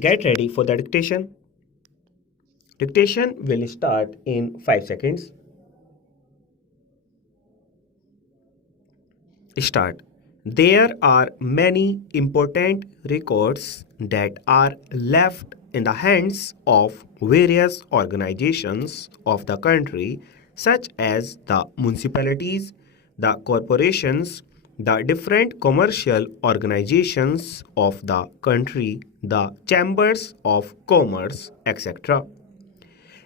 Get ready for the dictation. Dictation will start in 5 seconds. Start. There are many important records that are left in the hands of various organizations of the country, such as the municipalities, the corporations, the different commercial organizations of the country, the chambers of commerce, etc.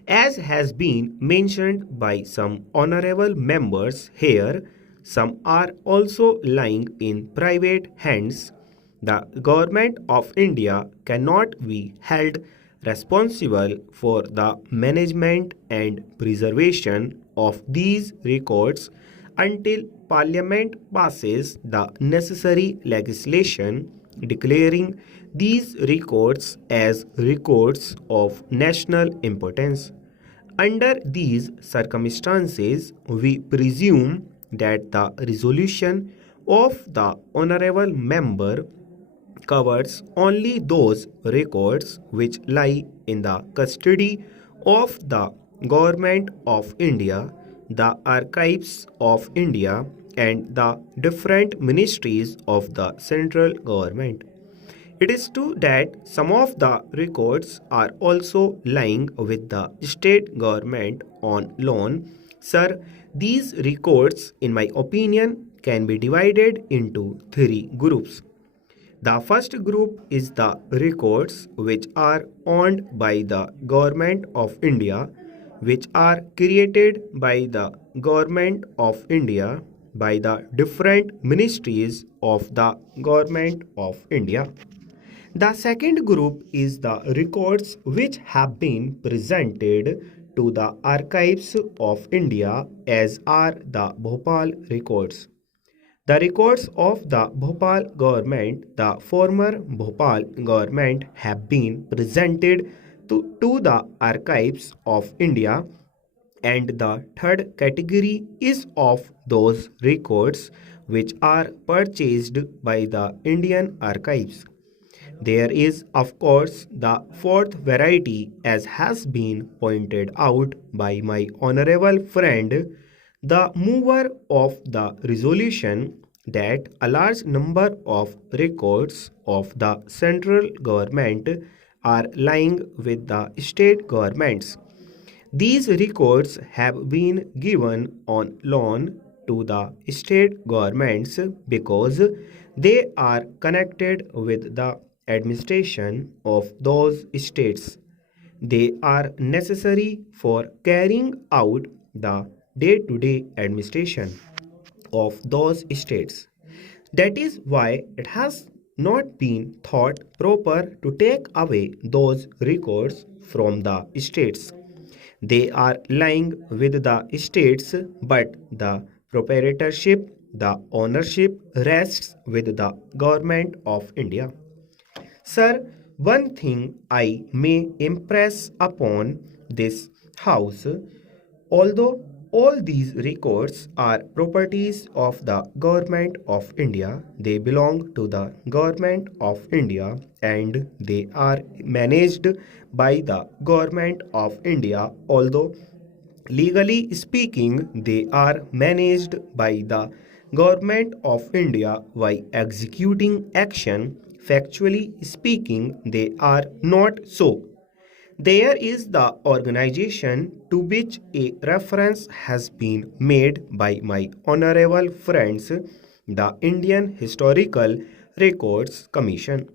As has been mentioned by some honorable members here, some are also lying in private hands. The government of India cannot be held responsible for the management and preservation of these records until Parliament passes the necessary legislation declaring these records as records of national importance. Under these circumstances, we presume that the resolution of the honorable member covers only those records which lie in the custody of the Government of India, the Archives of India, and the different ministries of the central government. It is true that some of the records are also lying with the state government on loan. Sir, these records, in my opinion, can be divided into three groups. The first group is the records which are owned by the Government of India, which are created by the Government of India by the different ministries of the Government of India. The second group is the records which have been presented to the archives of India as are the Bhopal records. The records of the Bhopal government, the former Bhopal government, have been presented to the archives of India, and the third category is of those records which are purchased by the Indian archives. There is, of course, the fourth variety, as has been pointed out by my honorable friend, the mover of the resolution that a large number of records of the central government are lying with the state governments. These records have been given on loan to the state governments because they are connected with the administration of those states. They are necessary for carrying out the day to day administration of those states. That is why it has not been thought proper to take away those records from the states. They are lying with the states, but the proprietorship, the ownership rests with the government of India. Sir, one thing I may impress upon this house, although all these records are properties of the Government of India, they belong to the Government of India and they are managed by the Government of India, although legally speaking, they are managed by the Government of India by executing action. Factually speaking, they are not so. There is the organization to which a reference has been made by my honorable friends, the Indian Historical Records Commission.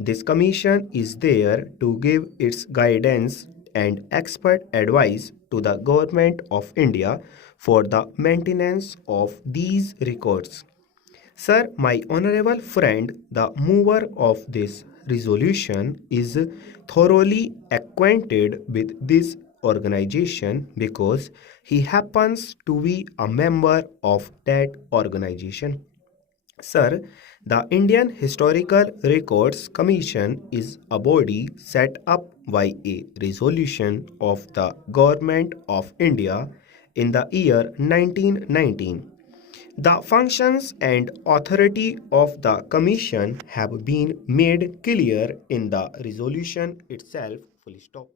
This commission is there to give its guidance and expert advice to the government of India for the maintenance of these records. Sir, my honorable friend, the mover of this resolution, is thoroughly acquainted with this organization because he happens to be a member of that organization. Sir, the Indian Historical Records Commission is a body set up by a resolution of the Government of India in the year 1919. The functions and authority of the Commission have been made clear in the resolution itself. Full stop.